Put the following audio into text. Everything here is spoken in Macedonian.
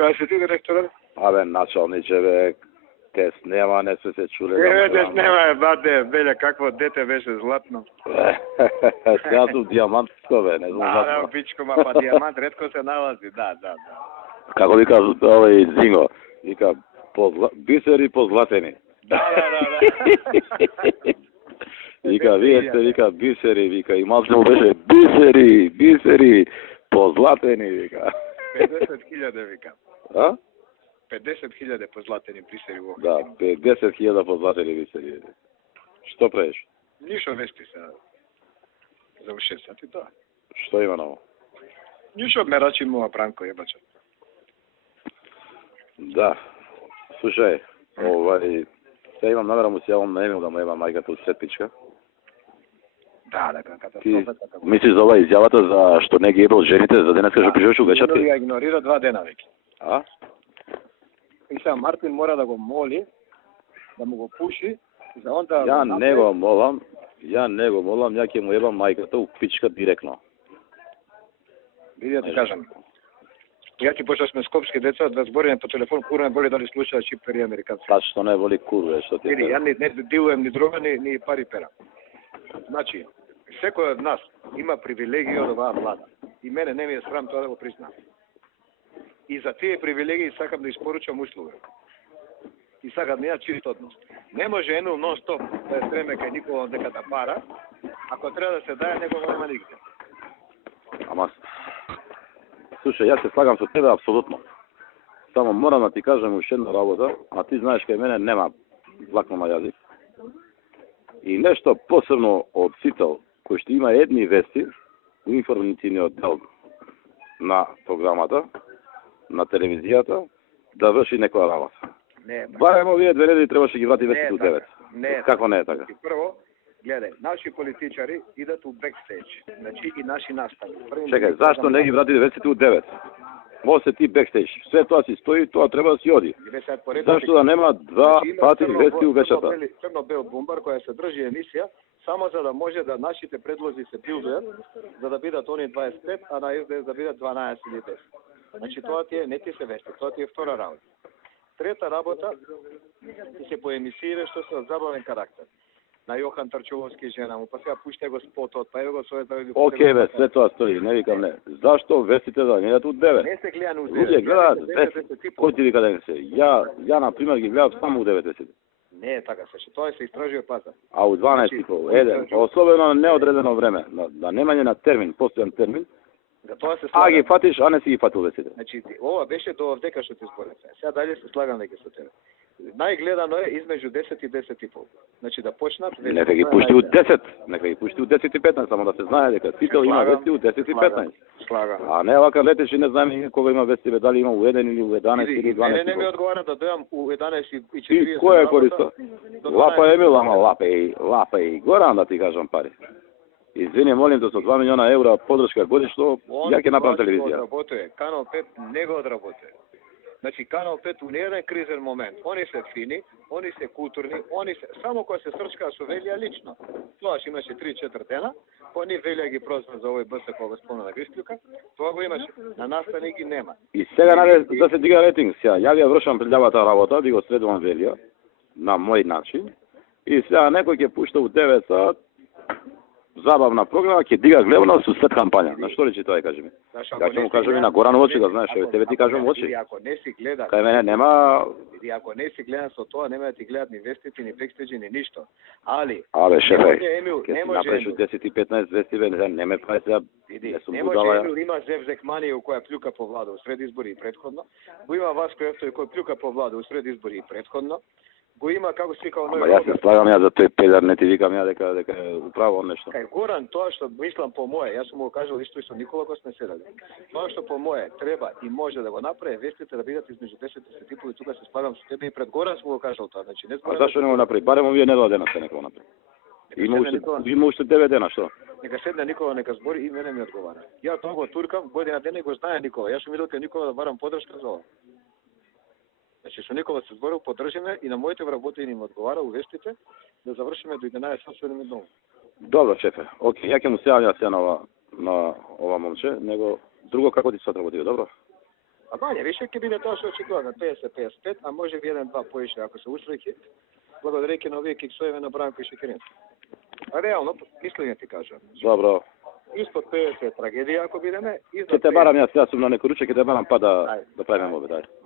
Кај си ти директорот? Абе, началниче, бе, те снема, не се чуле. Те снема, бате, беле, какво дете беше златно. Сега сум диамантско, бе, не знам златно. Да, бичко, ма па диамант ретко се налази, да. Како вика овој Зинго, вика, бисери позлатени. Да. Вика, вие сте, вика, бисери, вика, и малце му беше, бисери, позлатени, вика. 50.000, вика. А? 50.000 позлатени бисери во Да, 50.000 позлатени бисери. Што правиш? Ништо вести се. Заврши сати, да. Што има ново? Ништо мерачи му Бранко ебача. Да. Слушај, сега имам намера му се јавам на Емил да му еба мајката од Сетпичка. Да, Ти мислиш за ова изјавата за што не ги ебал жените за денеска што пишеш у вечерти? Ја игнорира 2 дена веќе. А? И сега Мартин мора да го моли да му го пуши за онда. Ја не го молам, ја ќе му ебам мајката у пичка директно. Види да ти кажам. Ја ти пошто сме скопски деца да збориме по телефон, кура не боли дали слушаат шиптери американци. Па што не воли курве, што ти. Види, ја не дилуем ни дрога ни пари пера. Значи, секој од нас има привилегии од оваа влада. И мене не ми е срам тоа да го признам. И за тие привилегии сакам да испоручам услуга. И сакам да ја чист однос. Не може Емил нон-стоп да е стреме кај Никола дека да пара, ако треба да се дае, него нема нигде. Ама, слушај, јас се слагам со тебе апсолутно. Само морам да ти кажам уште една работа, а ти знаеш кај мене нема влакно на јазик. И нешто посебно од Сител, кој што има едни вести у информативниот дел на програмата, на телевизијата, да врши некоја работа. Барем овие 2 недели требаше ги врати вестите у 9. Не. Како не е така? Прво, гледај, наши политичари идат у бекстејдж, значи и наши настави. Чекај, зашто не ги врати вестите у 9? Може ти бекстејдж, све тоа си стои, тоа треба да си оди. Зашто да нема 2 пати вести у вечерта? Црно-бел бумбар која се држи емисија, само за да може да нашите предлози се билдујат, за да бидат они 25, а на СДС да бидат 12 или 10. Значи тоа ти е, не ти се вести, тоа ти е втора работа. Трета работа, ти се поемисира што се од забавен карактер. На Јохан Тарчовски жена му, па сега пуште го спотот, па ево го своје здравје. Океј бе, се тоа стои, не викам не. Зашто вестите да не од 9? Не се гледа на луѓе гледаат вести. Кој ти вика да не се? Ја на пример ги гледам само у 9. Не е така се, тоа се истражува пазар. А у 12 еден, особено на неодредено време, да немање на термин, постојан термин. За тоа се слагам. А ги фатиш, а не си ги фатил вестите. Значи, ова беше до овдека што ти зборев. Сега дале се слагам веќе со тебе. Најгледано е измеѓу 10 и 10:30. Значи да почнат. Нека ги пушти у 10, нека ги пушти у 10:15, само да се знае дека Сител има вести у 10:15. Слагам. А не вака летеш и не знаеме кога има вести, дали има у 1 или у 11 или 12. Не ми одговара да дојам у 11:40. И кој е користо? Лапа Емил, ама лапа и Горан да ти кажам пари. Извини, молим те со 2 милиона евра подршка годишно, ја ќе направам телевизија. Канал 5 не го одработува. Значи Канал 5 у нееден кризен момент. Они се фини, они се културни, они се само кога се срчка со Велија лично. Тоаш имаше 3-4 дена, по ни Велија ги прозва за овој БС кога спомна на Гристлюка, тоа го имаше. На настани ги нема. И сега да се дига рейтинг, сега ја ја вршам прилјавата работа, би го следувам Велија на мој начин. И сега некој ќе пушта у 9 сат забавна програма, ќе дига гледано со сет кампања. На што речи тоа, кажи ми? Ја ќе му кажам и на Горан очи, да знаеш, тебе ти кажам очи. Ако не си гледа, кај мене нема. И ако не си гледа со тоа, нема да ти гледат ни вестите, ни бекстејџи, ни ништо. Али, абе шефе, не може направиш 10 и 15 вести, не ме прави сега. Не може Емил има Зевзекманија која плюка по влада усред избори и претходно. Го има Васко Евтој кој плюка по влада усред избори и претходно. Го има како се вика оној. Јас се слагам ја за тој педар, не ти викам ја дека управо нешто. Кај Горан тоа што мислам по мое, јас сум му кажал исто и со Никола кога сме седели. Тоа што по мое треба и може да го направи вестите да бидат измеѓу 10 и 10:30, тука се слагам со тебе и пред Горан сум го кажал тоа, значи не зборам. А зашто не го направи? Барем овие не дена се нека го направи. Има уште 9 дена, што? Нека седне Никола, нека збори и мене ми одговара. Ја тоа го туркам, година дена и го знае Никола. Јас сум видел кај Никола да барам подршка за ова. Значи со Никола се зборил, поддржиме и на моите вработи им одговара увестите да завршиме до 11 часот дому. Добро, шефе. Океј, ја ќе му се јавам се на ова момче, него друго како ти се работи, добро? A manje, više ќе биде тоа што очекуваме, 50-55, а може би 1-2 поише ако се усреќи, благодарејќи на овие киксоеме на Бранко и Шекерински. А реално, мислење ти кажам. Добро. Ispod 50 je tragedija ako бидеме. Ќе те барам јас сум на некој ручек, ќе те барам па да правиме обед, ајде.